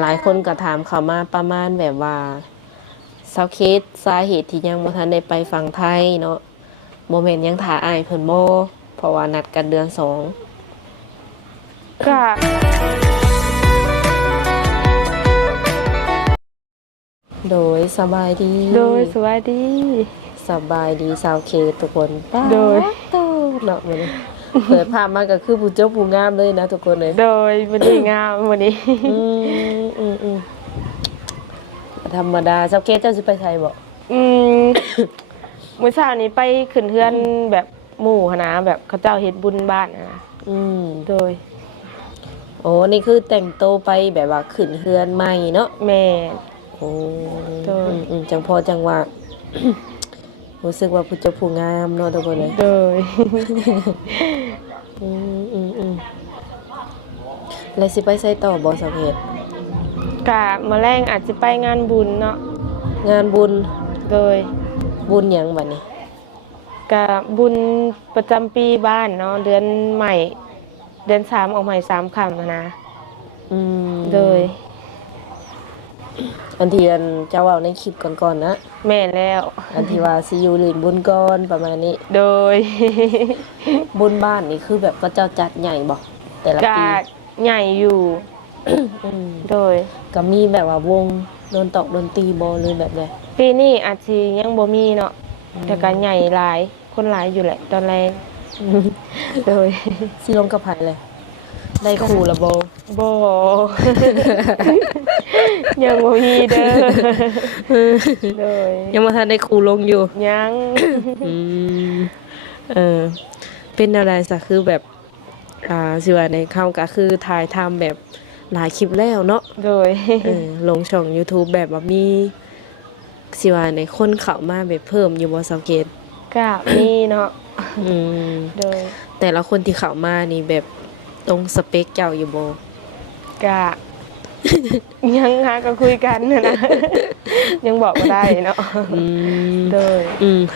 หลายคนก็ถามเขามาประมาณแบบว่าเซาเคสสาเหตุที่ยังบ่ทันได้ไปฝั่งไทยเนาะบ่แม่นยังท่าอ้ายเพิ่นบ่เพราะว่านัดกันเดือน2ก็โดยสบายดีโดยสวัสดีสบายดีสาวเคทุกคนป้าโดยโตเนาะมื้อนี้เปิดภาพมาก็คือผู้เจ้าผู้งามเลยนะทุกคนเลย โดยวันนี้งามวันนี้อืมอืมอืมธรรมดาสาวเคเจ้าสิไปไทยบ่อืมมื้อเช้านี้ไปขึ้นเฮือนแบบหมู่หั้นนะแบบเขาเจ้าเฮ็ดบุญบ้านนะอืมโดยโอ้นี่คือแต่งโตวไปแบบว่าขึ้นเฮือนใหม่เนาะแม่โอ้โดยจังพอจังว่า รู้สึกว่าผู้เจ้าผู้งามเนาะทุกคนเลยโดยอืมอืมอืมแล้วสิไปใส่ต่อบ่สาวเพชรกะมื้อแรงอาจสิไปงานบุญเนาะงานบุญโดยบุญหยังบัดนี้กะบุญประจำปีบ้านเนาะเดือนใหม่เดือน3ออกใหม่3ค่ำหั้นนะอืมโดยอันที่อันเจ้าเว้าในคลิปก่อนๆนะ แม่นแล้ว อันที่ว่าสิอยู่หลินบุญก่อนประมาณนี้ โดย บุญบ้านนี่คือแบบก็เจ้าจัดใหญ่บ่แต่ละ กะ ปี ใหญ่อยู่ อืม โดย ก็มีแบบว่าวงดนตอกดนตรีบ่หรือแบบใด ปีนี้อาจสิยังบ่มีเนาะแต่ก็ใหญ่หลายคนหลายอยู่แหละตอนแรกโดย สิลงกับไผเลยได้ครูละบ่ บ่ ยังบ่มีเด้อโดย ยังบ่ทันได้ครูลงอยู่ ยัง อืมเออเป็นอะไรซะคือแบบสิว่าในเข้าก็คือถ่ายทำแบบหลายคลิปแล้วเนาะ โดย ลงช่อง YouTube แบบว่ามีสิว่าในคนเข้ามาแบบเพิ่มอยู่บ่สังเกต ก็มีเนาะ อืม โดย แต่ละคนที่เข้ามานี่แบบตรงสเปคเจ้าอยู่บ่ ก็ ยังหาก็คุยกันนะ ยังบอกบ่ได้เนาะ อืม โดย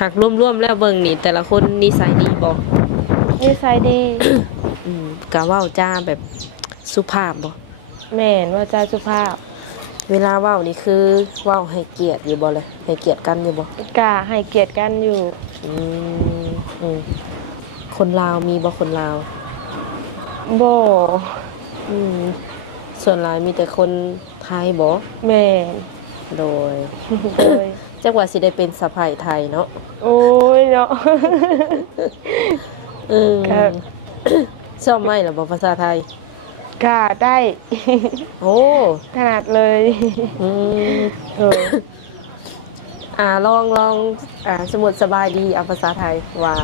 หักร่วมๆแล้วเบิ่งนี่แต่ละคนนิสัยดีบ่ นิสัยดี กะเว้าจ้าแบบสุภาพบ่ แม่นว่าจาสุภาพ เวลาเว้านี่คือเว้าให้เกียรติอยู่บ่เลยให้เกียรติกันอยู่บ่ กะให้เกียรติกันอยู่ อืมอืมคนลาวมีบ่คนลาว บ่ อืมส่วนหลายมีแต่คนไทยบ่ แม่น โดย โดย จักว่าสิได้เป็นสะใภ้ไทยเนาะ โอ้ยเนาะ อืม ครับ ชอบไหมล่ะบ่ภาษาไทย กะได้ โอ้ ถนัดเลย อืม เออ ลองสมมุติสบายดีเอาภาษาไทยว่า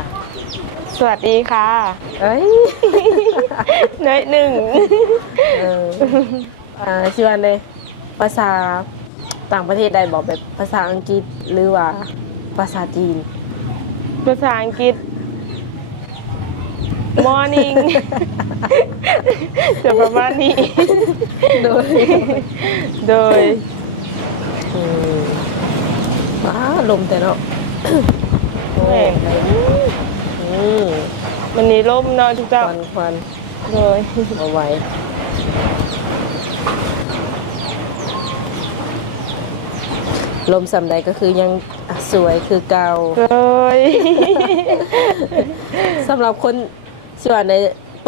สวัสดีค่ะ เอ้ย น้อยหนึ่ง เออชื่อว่าในภาษาต่างประเทศได้บอกแบบภาษาอังกฤษหรือว่าภาษาจีน ภาษาอังกฤษ morning จะประมาณนี้ โดย โดย อืมว้าลมแต่เนาะ แม่ง อืม มันนี้ร่มเนาะทุก ค เจ้า วัน โดย เอาไว้ลมสำใดก็คือยังสวยคือเก่า โดย สำหรับคนส่วนใน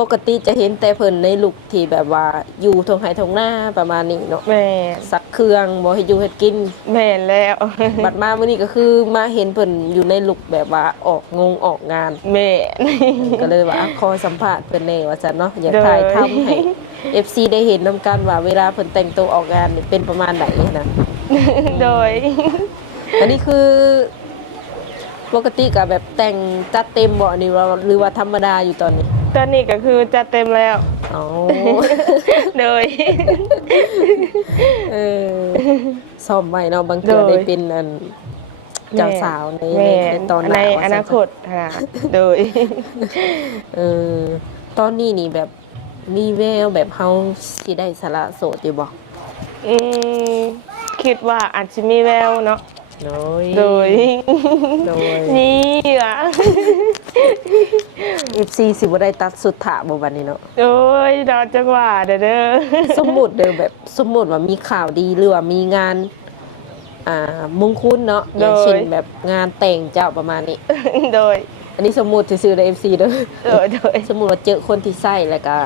ปกติจะเห็นแต่เพิ่นในลุคที่แบบว่าอยู่ทงไห้ทงหน้าประมาณนี้เนาะ แม่ สักเครื่องบ่ให้อยู่เฮ็ดกิน แม่นแล้ว บัดมามื้อนี้ก็คือมาเห็นเพิ่นอยู่ในลุคแบบว่าออกงาน แม่ ก็เลยว่าขอสัมภาษณ์เพิ่นแน่ว่าซั่นเนาะอยาก โดย ถ่ายทำให้ FC ได้เห็นนํกันว่าเวลาเพิ่นแต่งตัวออกงานนี่เป็นประมาณไหนนะ โดย อันนี้คือปกติก็แบบแต่งจัดเต็มบ่นี่ว่าหรือว่าธรรมดาอยู่ตอนนี้ ตอนนี้ก็คือจัดเต็มแล้ว อ๋อ โดย เออซ้อมไว้เนาะบางเทื่อ โดย ได้เป็นอันเจ้าสาวใน แม่ ตอนห ใน น้า อนาคตนะโดย เออตอนนี้นี่แบบมีแววแบบเฮาสิได้สละโสดอยู่บ่ อืมคิดว่าอาจจะมีแววเนาะ โดย โดย โดย นี่อ่ะ FC สิบ่ได้ตัดสุดถาบ่บัดนี้เนาะ โอ้ยดาวจังหวะเด้อ สมมุติเด้อแบบสมมุติว่ามีข่าวดีหรือว่ามีงานมงคลเนาะอย่างเช่นแบบงานแต่งเจ้าประมาณนี้ โดย อันนี้สมมุติซื่อๆใน FC เด้อ โดย สมมุติว่าเจอคนที่ใช่แล้วก็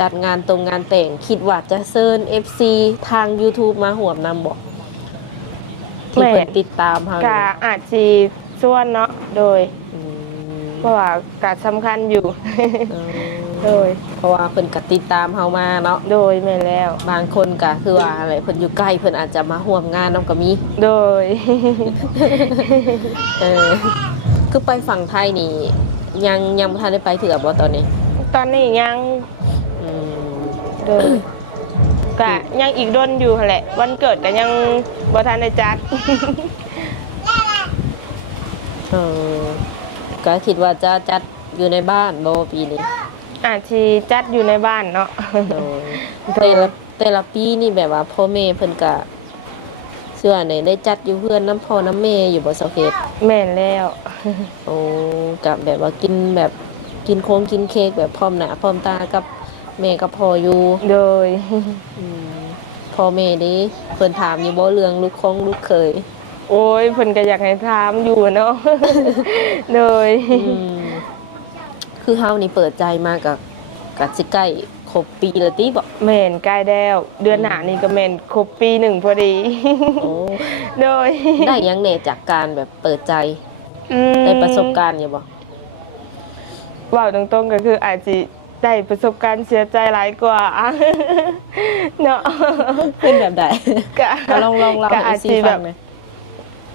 จัดงานตรงงานแต่งคิดว่าจะเชิญ FC ทาง YouTube มาร่วมนำบ่ที่เพิ่นติดตามเฮาอยู่ กะอาจสิส่วนเนาะโดย อืม เพราะว่ากะสำคัญอยู่ เออ โดย เพราะว่าเพิ่นก็ติดตามเฮามาเนาะ โดยแม่นแล้ว บางคนก็คือว่าอะไรเพิ่นอยู่ใกล้เพิ่นอาจจะมาร่วมงานนำก็มี โดย เออคือไปฝั่งไทยนี่ยังบ่ทันได้ไปเถื่อบ่ตอนนี้ ตอนนี้ยัง อืม โดยกะยังอีกดนอยู่หั่นแหละ วันเกิดก็ยังบ่ทันได้จัด เออก็คิดว่าจะจัดอยู่ในบ้านบ่ปีนี้ อาจสิจัดอยู่ในบ้านเนาะ เออแต่ละปีนี่แบบว่าพ่อแม่เพิ่นก็เชื่อในได้จัดอยู่เพื่อนน้ำพ่อน้ำแม่อยู่บ่สักเฮ็ด แม่นแล้ว โอ้กับแบบว่ากินแบบกินโค้งกินเค้กแบบพร้อมหน้าพร้อมตากับแม่กับพ่ออยู่ โดย อืมพ่อแม่นี่เพิ่นถามอยู่บ่เรื่องลูกคงลูกเคย โอ้ยเพิ่นก็อยากให้ถามอยู่เนาะ โดย อืมคือเฮานี่เปิดใจมากับสิใกล้ครบปีแล้วติบ่ แม่นใกล้แล้วเดือนหน้านี่ก็แม่นครบปีหนึ่งพอดี โอ้ โดย ได้หยังแหน่จากการแบบเปิดใจ อืม ได้ประสบการณ์อยู่บ่ เว่าตรงๆก็คืออาจจะได้ประสบการณ์เสียใจหลายกว่า เนาะ เป็นแบบใด ก็ ลองเล่า ก็ ให้ อาจ ซี จะแบ ฟัง บ หน่อย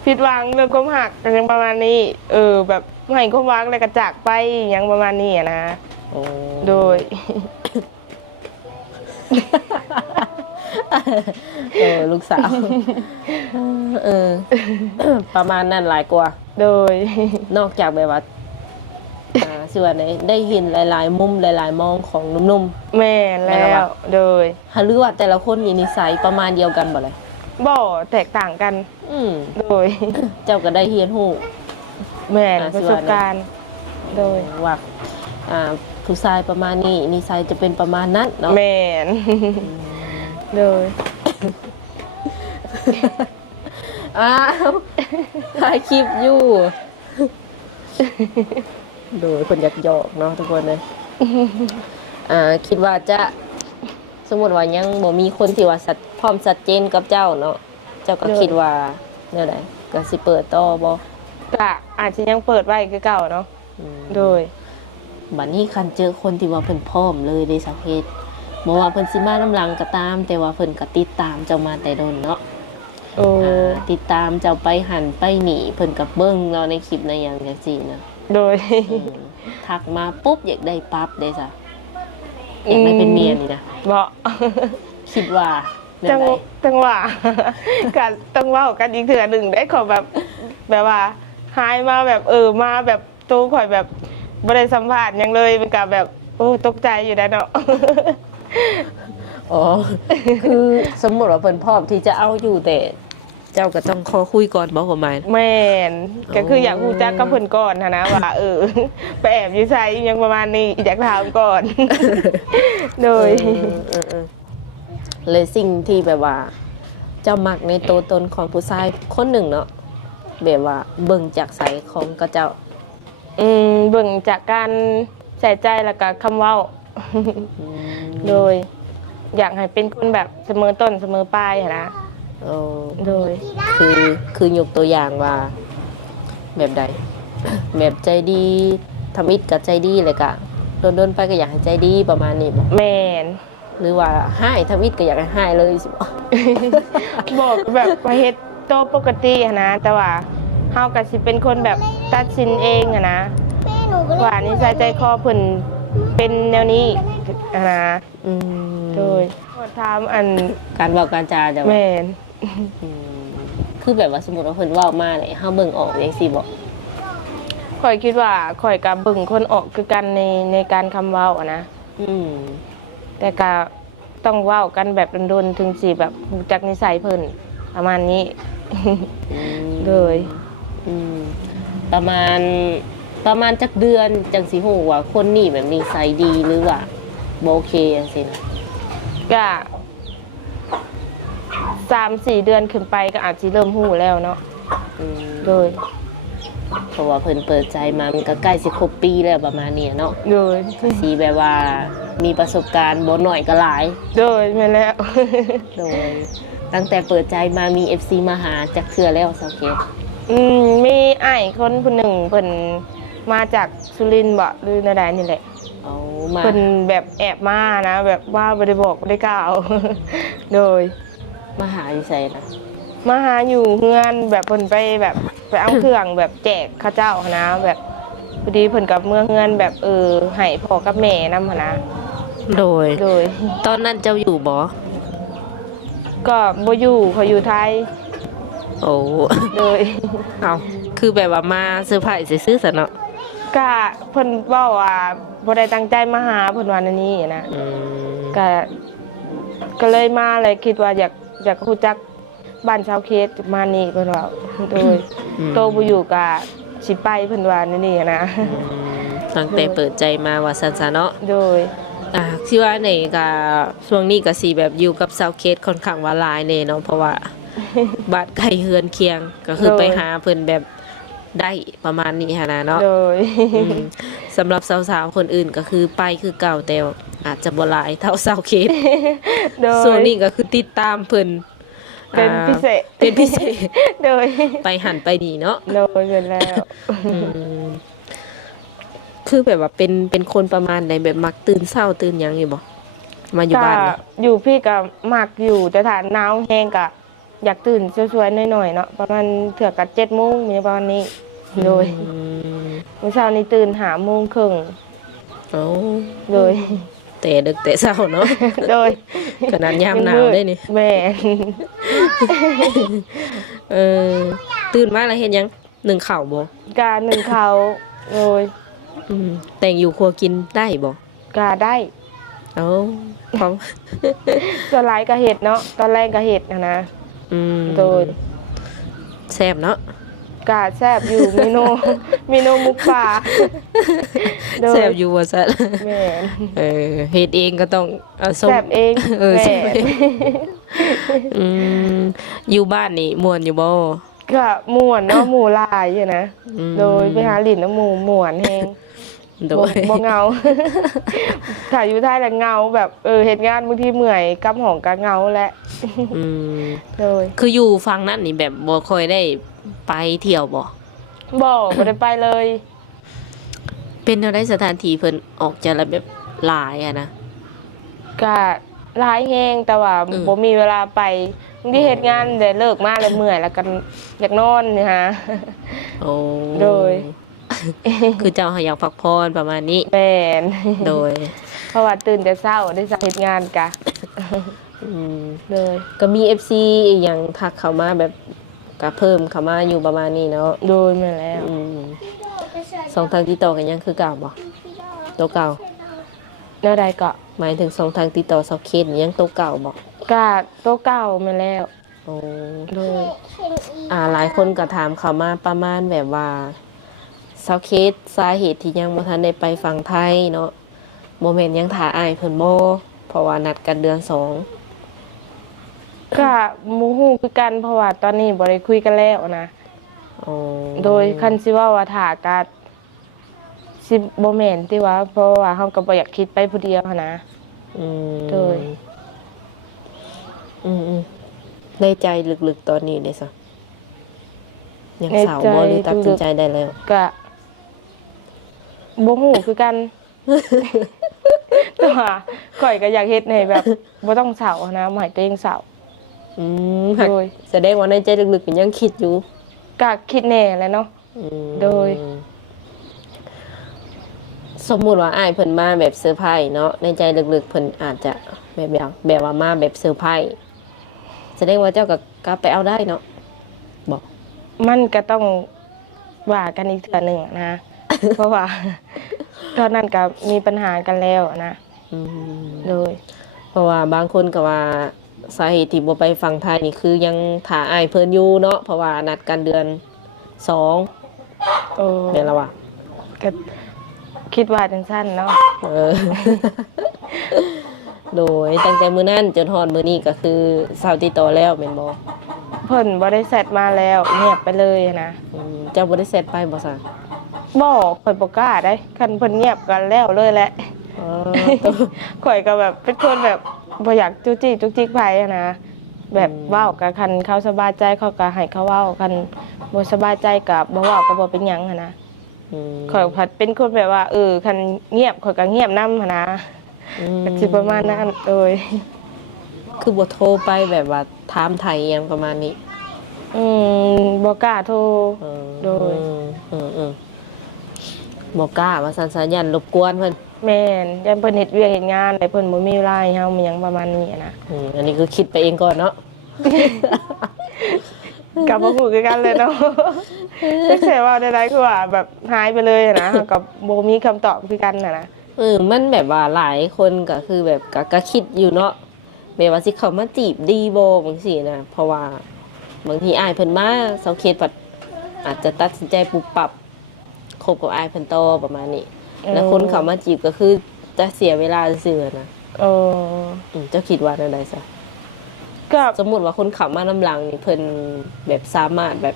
ผิดหวังเรื่องความหักอะไรประมาณนี้ แบบไม่ความหวังแล้วก็จากไปอย่างประมาณนี้อะนะ โอ้ โดย ลูกสาว เออ ประมาณนั้นหลายกว่า โดย นอกจากแบบว่าส่วนไหนได้เห็นหลายๆ มุมหลายๆ มองของหนุ่ม แม่นแล้ว โดย ๆหรือว่าแต่ละคนมีนิสัยประมาณเดียวกันบ่เลย บ่แตกต่างกัน อืม โดย เจ้าก็ได้เฮียนหู้ แม่น อ่า ประสบการณ์ โดย ว่าผู้ชายประมาณนี้นิสัยจะเป็นประมาณนั้นเนาะ แม่น โดย อ้าวถ่ายคลิปอยู่โดยคนอยากหยอกเนาะทุกคนเลยคิดว่าจะสมมติว่ายังบ่มีคนที่ว่าพร้อมชัดเจนกับเจ้าเนาะเจ้าก็ โดย คิดว่าเนี่ยแหละก็สิเปิดต่อบ่ ก็อาจจะยังเปิดไว้คือเก่าเนาะ อืม โดย บัดนี้คันเจอคนที่ว่าเพิ่นพร้อมเลยได้สักเฮ็ดบ่ว่าเพิ่นสิมาน้ำหลังก็ตาม แต่ว่าเพิ่นก็ติดตามเจ้ามาแต่โดนเนาะ โอ้ ติดตามเจ้าไปหันไปหนีเพิ่นกับเบิ้งเราในคลิปในอย่างจังซี่นะ โดย ทักมาปุ๊บอยากได้ปั๊บได้จ้ะอยากได้เป็นเมียนี่นะ บ่ คิดว่าแนว จัง ใด จังหวะ กันต้องเว่ากันอีกเถื่อหนึ่งได้ขอแบบว่าหายมาแบบมาแบบตู้ข่อยแบบบ่ได้สัมภาษณ์หยังเลยเป็นกับแบบโอ้ตกใจอยู่นะเนาะ อ๋อคือสมมุติว่าเพิ่นพร้อมที่จะเอาอยู่แต่เจ้าก็ต้องขอคุยก่อนบ่ประมาณ แม่นก็คืออยากรู้จักกับเพิ่นก่อนหั้นนะว่า ไปแอบอยู่ไสอิหยังประมาณนี้อยากถามก่อน โดย เออเลยสิ่งที่แบบว่า เจ้ามักในตัวตนของผู้ชายคนหนึ่งเนาะแบบว่าเบิ่งจากใสของกระเจ้า เบิ่งจากการใส่ใจแล้วก็คำเว้า โดย อยากให้เป็นคนแบบเสมอต้นเสมอปลายหั้นนะ โอ้ โดย คือยกตัวอย่างว่า แบบใด แบบใจดีทำอิดกับใจดีเลยกะโดนๆไปก็อยากให้ใจดีประมาณนี้บ่ แม่น หรือว่าให้ทำอิดก็อยากให้ให้เลยสิบ่ บอกแบบว่าเฮ็ดโตวปกติหั้นนะ แต่ว่าเฮาก็สิเป็นคนแบบตัดสินเองหั้นนะว่านิสัยใจคอเพิ่นเป็นแนวนี้หั้นนะ อืม โดยขอถามอัน การบอกการจาจะ แม่น อืมคือแบบว่าสมมุติว่าเพิ่นเว้ามาเนี่ยเฮาเบิ่งออกจังซี่บ่ ข่อยคิดว่าข่อยก็เบิ่งคนออกคือกันในการคำเว้าอะนะ อืม แต่ก็ต้องเว้ากันแบบโดนๆถึงสิแบบรู้จักนิสัยเพิ่นประมาณนี้ อืม เลย อืมประมาณ ประมาณจักเดือนจังสิฮู้ว่าคนนี้แบบนิสัยดีหรือว่าบ่โอเคจังซี่นะ ก็3-4 เดือนขึ้นไปก็อาจสิเริ่มฮู้แล้วเนาะ อืม โดย เพราะว่าเพิ่นเปิดใจมามันก็ใกล้สิครบปีแล้วประมาณนี้เนาะ โดย สีแบบว่ามีประสบการณ์บ่น้อยก็หลาย โดยแม่นแล้ว โดยตั้งแต่เปิดใจมามี FC มาหาจักเทื่อแล้วสังเกต มีอ้ายคนผู้หนึ่งเพิ่นมาจากสุรินทร์บ่หรือใดๆนี่แหละ เอามา เพิ่นแบบแอบมานะ แบบว่าบ่ได้บอกบ่ได้กล่าว โดย มาหาอยู่ไสนะ มาหาอยู่เฮือนแบบเพิ่นไปแบบไปเอาเครื่องแบบแจกเข้าเจ้าหั้นนะแบบพอดีเพิ่นกับเมื่อเฮือนแบบให้พ่อกับแม่นำหั้นนะ โดย โดย ตอนนั้นเจ้าอยู่บ่ ก็บ่อยู่เขาอยู่ไทย โอ้ โดย เอาคือแบบว่ามาเซอร์ไพรส์ซื่อๆซะเนาะ ก็เพิ่นเว้าว่าบ่ได้ตั้งใจมาหาเพิ่นว่านั่นนี่นะ อืม ก็เลยมาเลยคิดว่าอยากรู้จักบ้านชาวเคสมานี่เพิ่นว่าโดยโตบ่อยู่ก็สิไปเพิ่นว่านั่นนี่นะ ตั้งแต่เปิดใจมาว่าซั่นซะเนาะ โดย คือว่าในก็ช่วงนี้ก็สิแบบอยู่กับซาวเคสค่อนข้างว่าหลายแน่เนาะเพราะว่า บ้านใกล้เฮือนเคียงก็คือ โดย ไปหาเพิ่นแบบได้ประมาณนี้หั่นน่ะเนาะ โดย อืมสำหรับสาวๆคนอื่นก็คือไปคือเก่าแต่อาจจะบ่หลายเท่าซาวเคส โดย ส่วนนี้ก็คือติดตามเพิ่น เป็นพิเศษ เป็นพิเศษ โดย ไปหันไปดีเนาะ โดยเป็นแล้ว อืมคือแบบว่าเป็นคนประมาณไหนแบบมักตื่นเช้าตื่นหยังอยู่บ่มาอยู่ ก็ บ้านนี่ อยู่พี่ก็มักอยู่แต่ถ้าหนาวแห้งก็อยากตื่นสวยๆหน่อยๆเนาะประมาณเถื่อกับ7 โมงมีประมาณนี้ โดย อืม เมื่อเช้านี้ตื่น5 โมงครึ่ง โอ้ โดย แต่ดึกแต่เช้าเนาะ โดย ขนาดยามหนาวได้นี่ แม่ เออตื่นมาแล้วเฮ็ดหยังนึ่งข้าวบ่ การหนึ่งเขาโดย อืมแต่งอยู่ครัวกินได้บ่ กาได้ เอ้าพร้อม ตอนไลายก็เห็ดเนาะตอนแรกก็เห็ดนะ อืม โดย แซ่บเนาะ กาแซบอยู่เมนู เมนูมุกป่าโดย แซ่บอยู่ว่าซั่น แม่ เออเฮ็ดเองก็ต้องเอาส้ม แซบเอง เออ แม่ แซ่บเอง อืมอยู่บ้านนี่ม่วนอยู่บ่ ก็ม่วนเนาะหมู่หลายอยู่นะ อืม โดยไปหาหลินน้ำหมู่ม่วนแฮง โดย บ่เหงา ถ้าอยู่ไทยแล้วเหงาแบบเฮ็ดงานบางทีเมื่อยกลับห้องก็เหงาแหละ อืม โดย คืออยู่ฝั่งนั้นนี่แบบบ่ค่อยได้ไปเที่ยวบ่ บ่ได้ไปเลย เป็นแนวใดสถานที่เพิ่นออกจะละแบบหลายอะนะ ก็หลายแฮงแต่ว่า อืม บ่มีเวลาไปบางทีเฮ็ดงานได้เลิกมาแล้วเมื่อยแล้วก็อยากนอนนี่ฮะ โอ้ โดย คือเจ้าอยากพักผ่อนประมาณนี้ แม่น โดย เพราะว่าตื่นแต่เช้าได้สักเฮ็ดงานกะ อืม เลย ก็มี FC อีกอย่างทักเข้ามาแบบก็เพิ่มเข้ามาอยู่ประมาณนี้เนาะ โดยมาแล้ว อืมสองทางติดต่อกันยังคือเก่าบ่ตัวเก่า แล้วใดก็ หมายถึงสองทางติดต่อสอบเขตนี่ยังตัวเก่าบ่ กะโต๊ะเก่ามาแล้ว โอ้ โดย หลายคนก็ถามเข้ามาประมาณแบบว่าสาวเคสสาเหตุที่ยังบ่ทันได้ไปฝั่งไทยเนาะบ่แม่นยังท่าอ้ายเพิ่นบ่เพราะว่านัดกันเดือน2 กะหมู่ฮู้คือกันเพราะว่าตอนนี้บ่ได้คุยกันแล้วนะ อ๋อ โดยคันสิว่าถ่ากะสิบ่แม่นที่ว่าเพราะว่าเฮาก็บ่อยากคิดไปผู้เดียวหั้นนะ อืม โดย อืมในใจลึกๆตอนนี้เด้ซะยังสาวบ่หรือตัดสินใจได้แล้ว กะบ่ฮู้คือกัน แต่ว่าข่อยก็อยากเฮ็ดให้แบบบ่ต้องเศร้านะบ่ให้ตัวเองเศร้า อืมหัก โดย แสดงว่าในใจลึกๆก็ยังคิดอยู่ ก็คิดแน่แหล้วเนาะ อืม โดย สมมุติว่าอ้ายเพิ่นมาแบบเซอร์ไพรส์เนาะในใจลึกๆเพิ่นอาจจะแบบว่ามาแบบเซอร์ไพรส์แสดงว่าเจ้าก็กลับไปเอาได้เนาะบอก มันก็ต้องว่ากันอีกเทื่อหนึงอะนะ เพราะว่า ตอนนั้นก็มีปัญหากันแล้วอะนะ อืม โดย เพราะว่าบางคนก็ว่าสาเหตุที่บ่ไปฝั่งไทยนี่คือยังถ่าอ้ายเพิ่นอยู่เนาะเพราะว่านัดกันเดือน2 โอ้ แม่นแล้วว่ะ ก็คิดว่าจังซั่นเนาะ เออ โดยตั้งแต่มื้อนั้นจนฮอดมื้อนี้ก็คือเศร้าติดต่อแล้วแม่นบ่ เพิ่นบ่ได้แซดมาแล้วเงียบไปเลยนะ เจ้าบ่ได้เสร็จไปบ่ซะ บ่ข่อยบ่กล้าได้คันเพิ่นเงียบกันแล้วเลยแหละ อ๋อ ข่อยก็แบบเป็นคนแบบบ่อยากจุกจิกจุกจิกไผอะนะแบบเว้ากับคันเขาสบายใจเขาก็ให้เขาเว้าคันบ่สบายใจก็บ่เว้าก็บ่เป็นหยังหันนะ อืม ข่อยผัดเป็นคนแบบว่าคันเงียบข่อยก็เงียบนำหันนะก็สิประมาณนั้นโดย คือบ่โทรไปแบบว่าถามไทยอิหยังประมาณนี้ บ่กล้าโทร เออ โดย บ่กล้าว่าซั่นซะยันรบกวนเพิ่น แม่นยันเพิ่นเฮ็ดเวียกเฮ็ดงานแล้วเพิ่นบ่มีเวลาให้เฮามีหยังประมาณนี้อะนะ อันนี้คือคิดไปเองก่อนเนาะ กลับมาพูดกันเลยเนาะไม่ใช่ว่าใดๆคือว่าแบบหายไปเลยอะนะกับโบมีคำตอบคือกันนะ มันแบบว่าหลายคนก็คือแบบก็คิดอยู่เนาะแบบว่าสิเขามาจีบดีบ่บางซี่นะเพราะว่าบางทีอ้ายเพิ่นมาเซาเคสปัดอาจจะตัดสินใจปุบปับคบกับอ้ายเพิ่นต่อประมาณนี้ แล้วคนเขามาจีบก็คือจะเสียเวลาซื่อๆนะ เออ เจ้าคิดว่าแนวใดซะ ก็ สมมุติว่าคนเขามานำหลังนี่เพิ่นแบบสามารถแบบ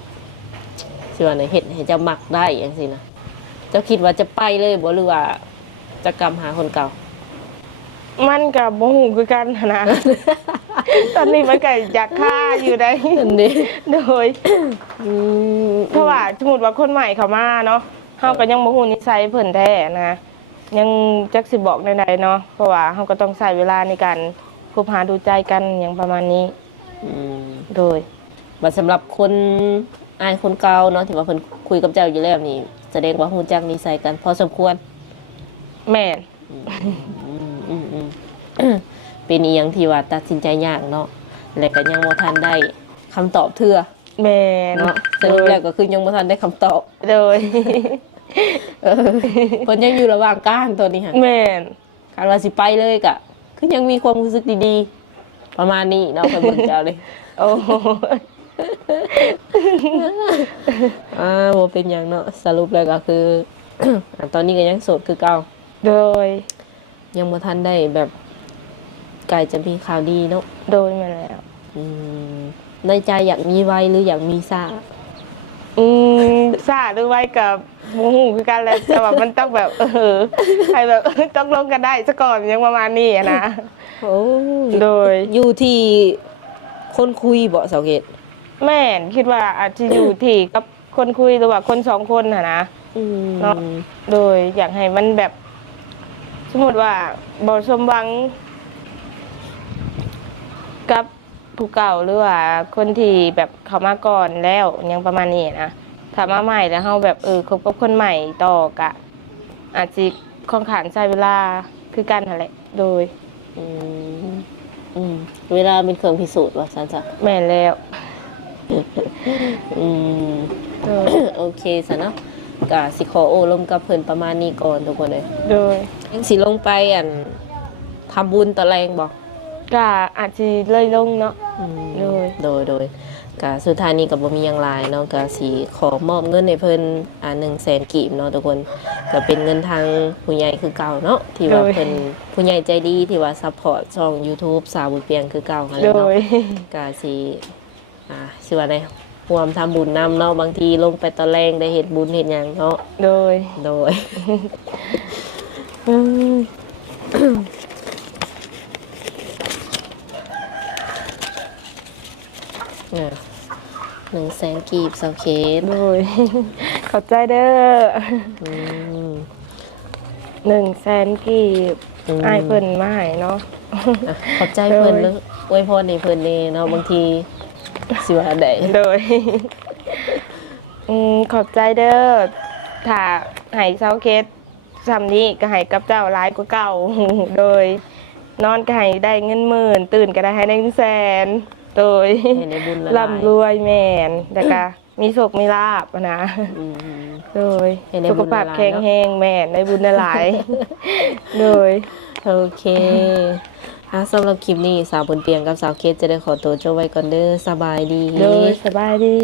สิว่าในเฮ็ดให้เจ้ามักได้จังซี่นะเจ้าคิดว่าจะไปเลยบ่หรือว่าจะกลับหาคนเก่า มันกับโมหูคือกันนะ ตอนนี้มันก็อยากฆ่าอยู่ได้ อันนี้ โดยเพราะว่าสมมติว่าคนใหม่เขามาเนาะเฮาก็ยังโมหูนิสัยเพิ่นแท้นะยังจักสิบอกใดๆเนาะเพราะว่าเฮาก็ต้องใช้เวลาในการคบหาดูใจกันอย่างประมาณนี้ อืม โดย บัดสำหรับคนอายคนเก่าเนาะที่ว่าเพิ่นคุยกับเจ้าอยู่แล้วนี่แสดงว่าฮู้จักนิสัยกันพอสมควร แม่น เป็นอีหยังที่ว่าตัดสินใจยากเนาะและก็ยังบ่ทันได้คำตอบเทื่อ แม่น เนาะสรุปแล้วก็คือยังบ่ทันได้คำตอบ โดย เพิ่นยังอยู่ระหว่างกลางตัวนี้ค่ะ แม่น การว่าสิไปเลยก็คือยังมีความรู้สึกดีๆ ประมาณนี้เนาะเพิ่นเบิ่งเจ้าเลย โอ้ บ่เป็นหยังเนาะสรุปแล้วก็คือ ตอนนี้ก็ยังโสดคือเก่า โดย ยังบ่ทันได้แบบใกล้จะมีข่าวดีเนาะ โดยมาแล้ว ในใจอยากมีไวหรืออยากมีซ่า ซาหรือไว้กับหมูหูคือกันแหละแต่ว่ามันต้องแบบให้แบบ ต้องลงกันได้ซะก่อนยังประมาณนี้อะนะ โอ้ย โดย อยู่ที่คนคุยบ่เสาเกต แม่นคิดว่าอาจจะอยู่ที่กับคนคุยหรือว่าคนสองคนน่ะนะ เนาะ โดยอยากให้มันแบบ สมมติว่าบ่สมหวัง กับผู้เก่าหรือว่าคนที่แบบเขามาก่อนแล้วยังประมาณนี้นะถ้ามาใหม่แล้วเฮาแบบคบกับคนใหม่ต่อกะ อาจจะค่อนข้างใช้เวลาคือกันนั่นแหละ โดย อืมเวลาเป็นเครื่องพิสูจน์ว่าซั่นจ้ะ แม่นแล้ว อืม โดย โอเคซะเนาะก็สิขอโอ้ลมกับเพิ่นประมาณนี้ก่อนทุกคนเลย โดย ยังสิลงไปทำบุญตะแรงบ่ ก็อาจจะเลยลงเนาะ โดย ก็สุดท้ายนี้ก็บ่มีหยังหลายเนาะก็สิขอมอบเงินให้เพิ่น100,000 กีบเนาะทุกคนก็เป็นเงินทางผู้ใหญ่คือเก่าเนาะที่ว่าเพิ่นผู้ใหญ่ใจดีที่ว่าซัพพอร์ตช่อง YouTube สาวบุญเปียงคือเก่าหั่นแห โด ละเนาะ ย ก็สิสิว่าได้ร่วมทำบุญนำเนาะบางทีลงไปตอนแรงได้เฮ็ดบุญเฮ็ดหยังเนาะ โดย โดย 100,000 กีบเสาเคส โดย ขอบใจเด้อ อืม 100,000 กีบอ้ายเพิ่นมาให้เนาะ ขอบใจเพิ่นแล้วอวยพรให้เพิ่นเด้เนาะบางทีสิว่าได้ โดย ขอบใจเด้อ ถ้าให้เซาเคสซำนี้ก็ให้กับเจ้าหลายกว่าเก่า โดย นอนก็ให้ได้เงินหมื่น ตื่นก็ได้ให้ได้เงินแสน โดย ให้ได้บุญละ ร่ำรวยแม่นแล้วก็มีโชคมีลาภอะนะ อืม โดย ให้ได้ สุ บุ ข ญ ภาพ หลายๆ แข็งแรงแม่นได้บุญหลาย โดย โอเคสำหรับคลิปนี้สาวบนเตียงกับสาวเคสจะได้ขอตัวจบไว้ก่อนเด้อสบายดี โดยสบายดี